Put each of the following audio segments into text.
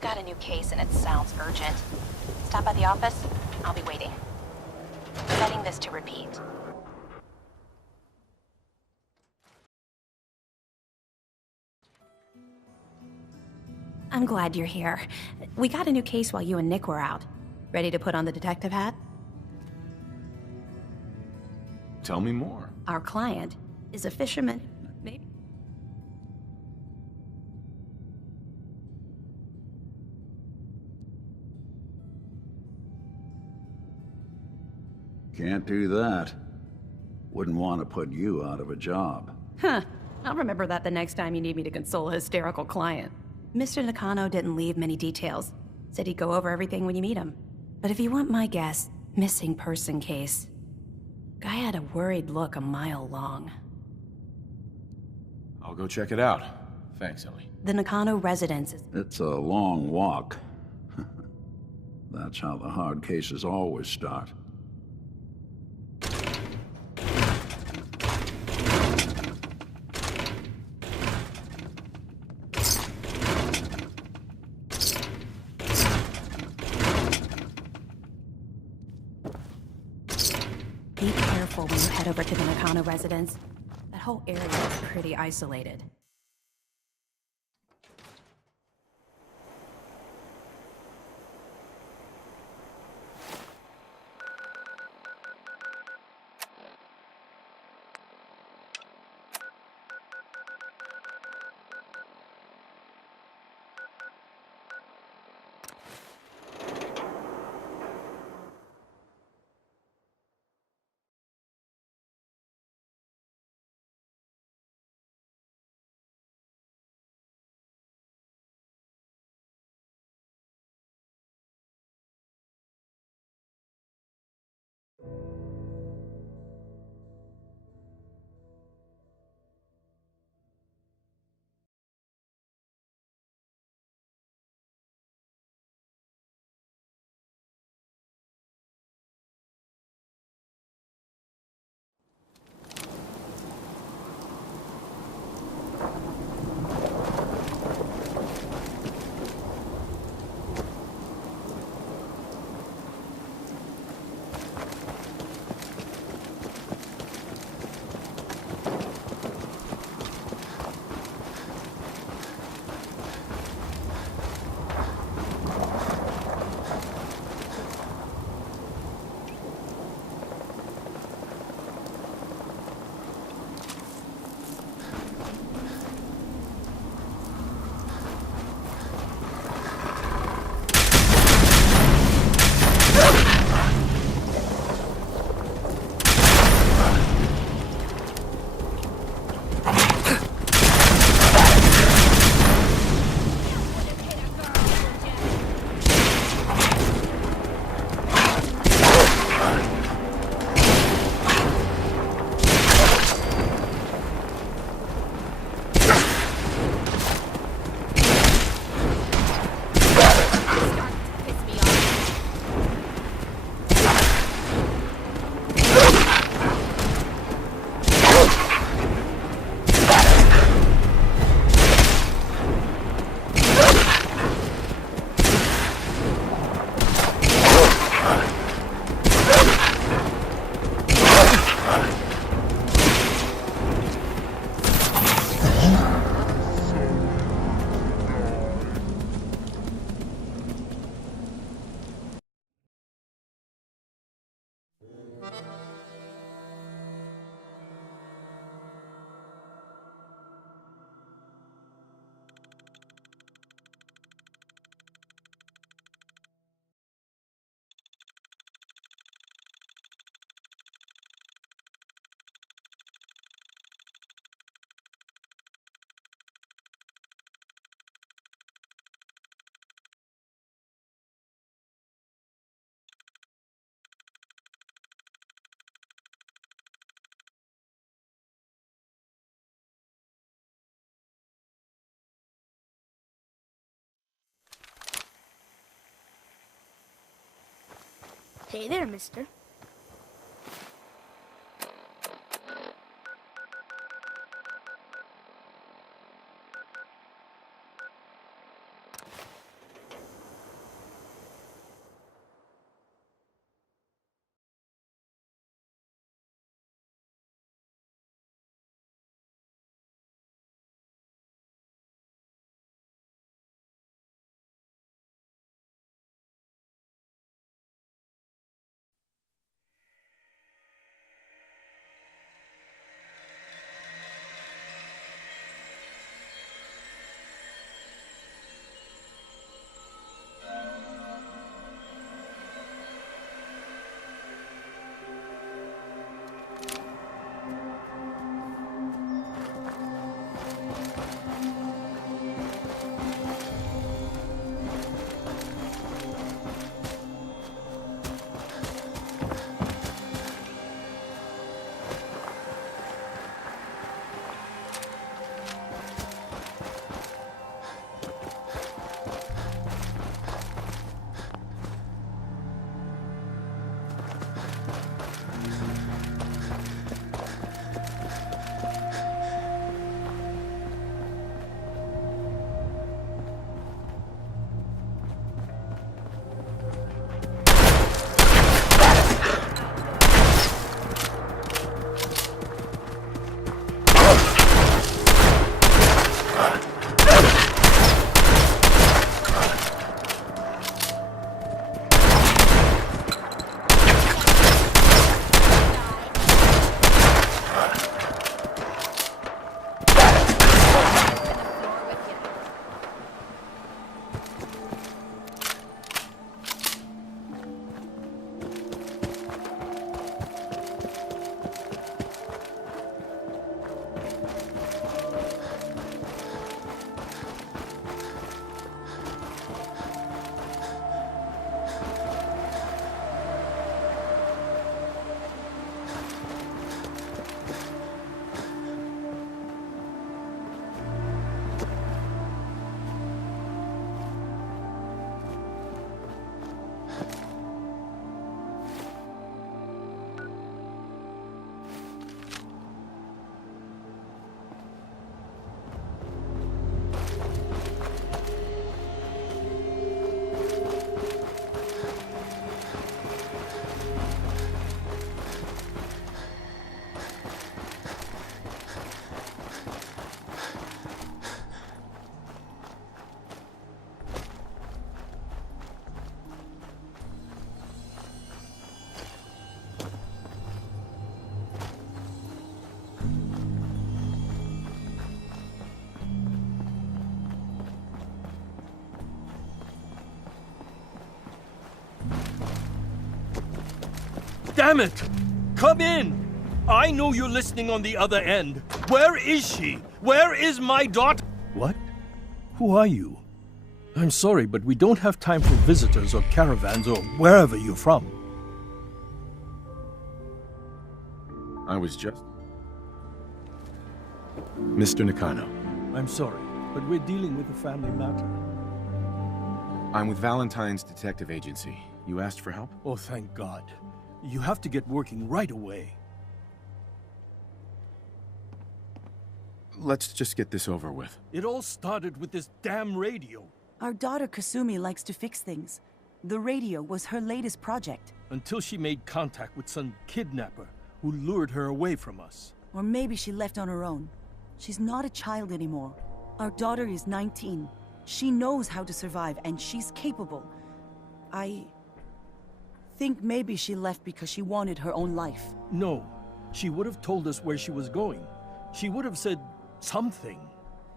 We've got a new case and it sounds urgent. Stop by the office. I'll be waiting. Setting this to repeat. I'm glad you're here. We got a new case while you and Nick were out. Ready to put on the detective hat? Tell me more. Our client is a fisherman. Maybe. Can't do that. Wouldn't want to put you out of a job. Huh. I'll remember that the next time you need me to console a hysterical client. Mr. Nakano didn't leave many details. Said he'd go over everything when you meet him. But if you want my guess, missing person case. Guy had a worried look a mile long. I'll go check it out. Thanks, Ellie. The Nakano residence is... It's a long walk. That's how the hard cases always start. Be careful when you head over to the Nakano residence. That whole area is pretty isolated. Hey there, mister. Damn it! Come in! I know you're listening on the other end. Where is she? Where is my daughter? What? Who are you? I'm sorry, but we don't have time for visitors or caravans or wherever you're from. I was just... Mr. Nakano. I'm sorry, but we're dealing with a family matter. I'm with Valentine's Detective Agency. You asked for help? Oh, thank God. You have to get working right away. Let's just get this over with. It all started with this damn radio. Our daughter Kasumi likes to fix things. The radio was her latest project. Until she made contact with some kidnapper who lured her away from us. Or maybe she left on her own. She's not a child anymore. Our daughter is 19. She knows how to survive, and she's capable. I think maybe she left because she wanted her own life. No, she would have told us where she was going. She would have said something.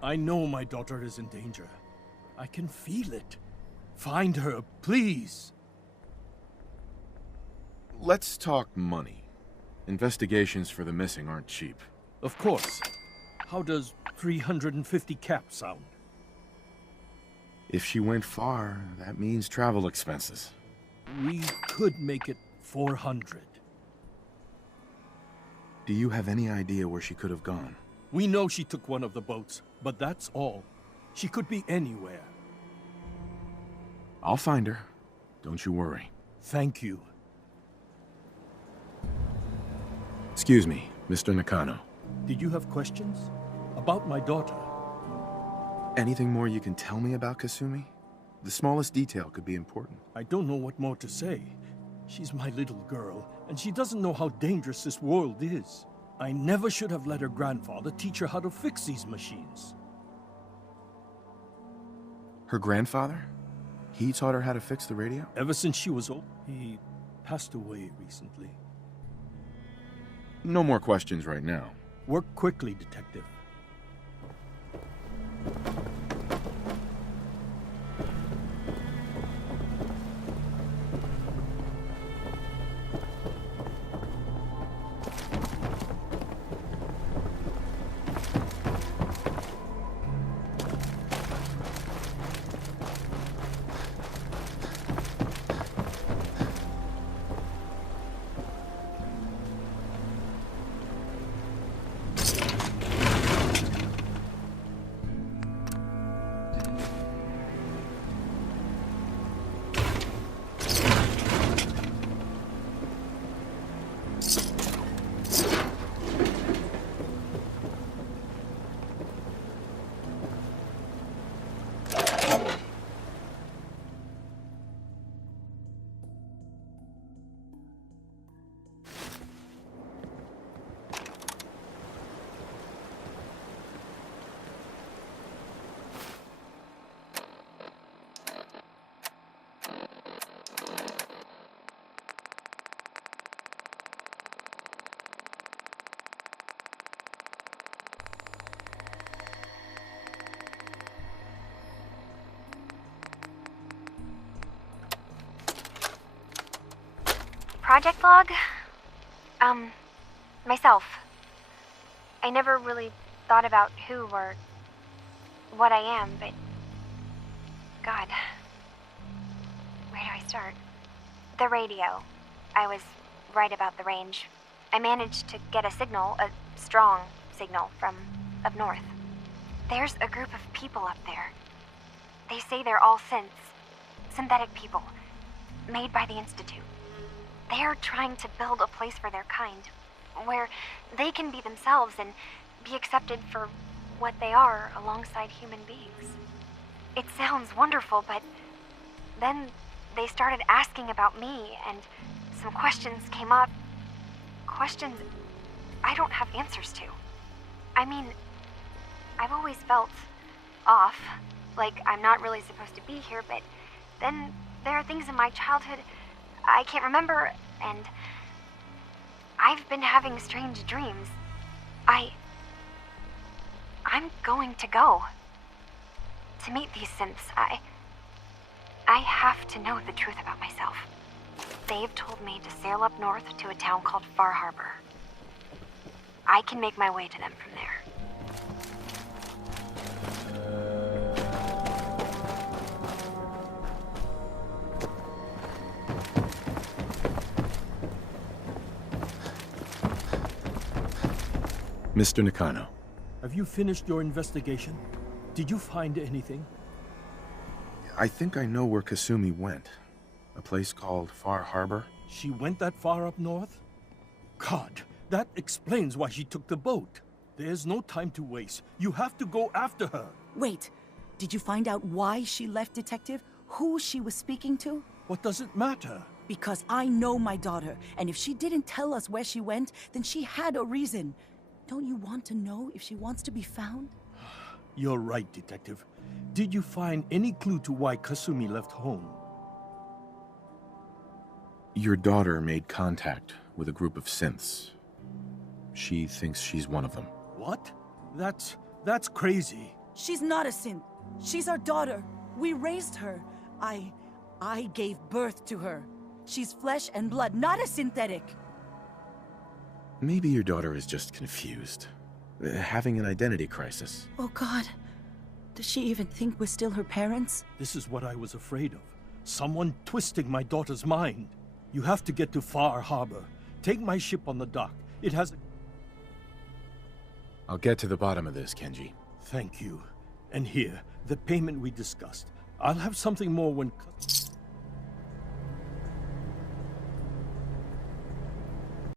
I know my daughter is in danger. I can feel it. Find her, please. Let's talk money. Investigations for the missing aren't cheap. Of course. How does 350 cap sound? If she went far, that means travel expenses. We could make it 400. Do you have any idea where she could have gone? We know she took one of the boats, but that's all. She could be anywhere. I'll find her. Don't you worry. Thank you. Excuse me, Mr. Nakano. Did you have questions? About my daughter? Anything more you can tell me about Kasumi? The smallest detail could be important. I don't know what more to say. She's my little girl, and she doesn't know how dangerous this world is. I never should have let her grandfather teach her how to fix these machines. Her grandfather? He taught her how to fix the radio? Ever since she was old, he passed away recently. No more questions right now. Work quickly, Detective. Project log? Myself. I never really thought about who or what I am, but... God. Where do I start? The radio. I was right about the range. I managed to get a signal, a strong signal, from up north. There's a group of people up there. They say they're all synthetic people, made by the Institute. They're trying to build a place for their kind, where they can be themselves and be accepted for what they are alongside human beings. It sounds wonderful, but then they started asking about me, and some questions came up. Questions I don't have answers to. I mean, I've always felt off, like I'm not really supposed to be here, but then there are things in my childhood I can't remember, and I've been having strange dreams. I'm going to go. To meet these synths, I have to know the truth about myself. They've told me to sail up north to a town called Far Harbor. I can make my way to them from there. Mr. Nakano. Have you finished your investigation? Did you find anything? I think I know where Kasumi went. A place called Far Harbor. She went that far up north? God, that explains why she took the boat. There's no time to waste. You have to go after her. Wait, did you find out why she left, Detective? Who she was speaking to? What does it matter? Because I know my daughter, and if she didn't tell us where she went, then she had a reason. Don't you want to know if she wants to be found? You're right, Detective. Did you find any clue to why Kasumi left home? Your daughter made contact with a group of synths. She thinks she's one of them. What? That's crazy. She's not a synth. She's our daughter. We raised her. I gave birth to her. She's flesh and blood, not a synthetic. Maybe your daughter is just confused. Having an identity crisis. Oh God. Does she even think we're still her parents? This is what I was afraid of. Someone twisting my daughter's mind. You have to get to Far Harbor. Take my ship on the dock. It has a... I'll get to the bottom of this, Kenji. Thank you. And here, the payment we discussed. I'll have something more when...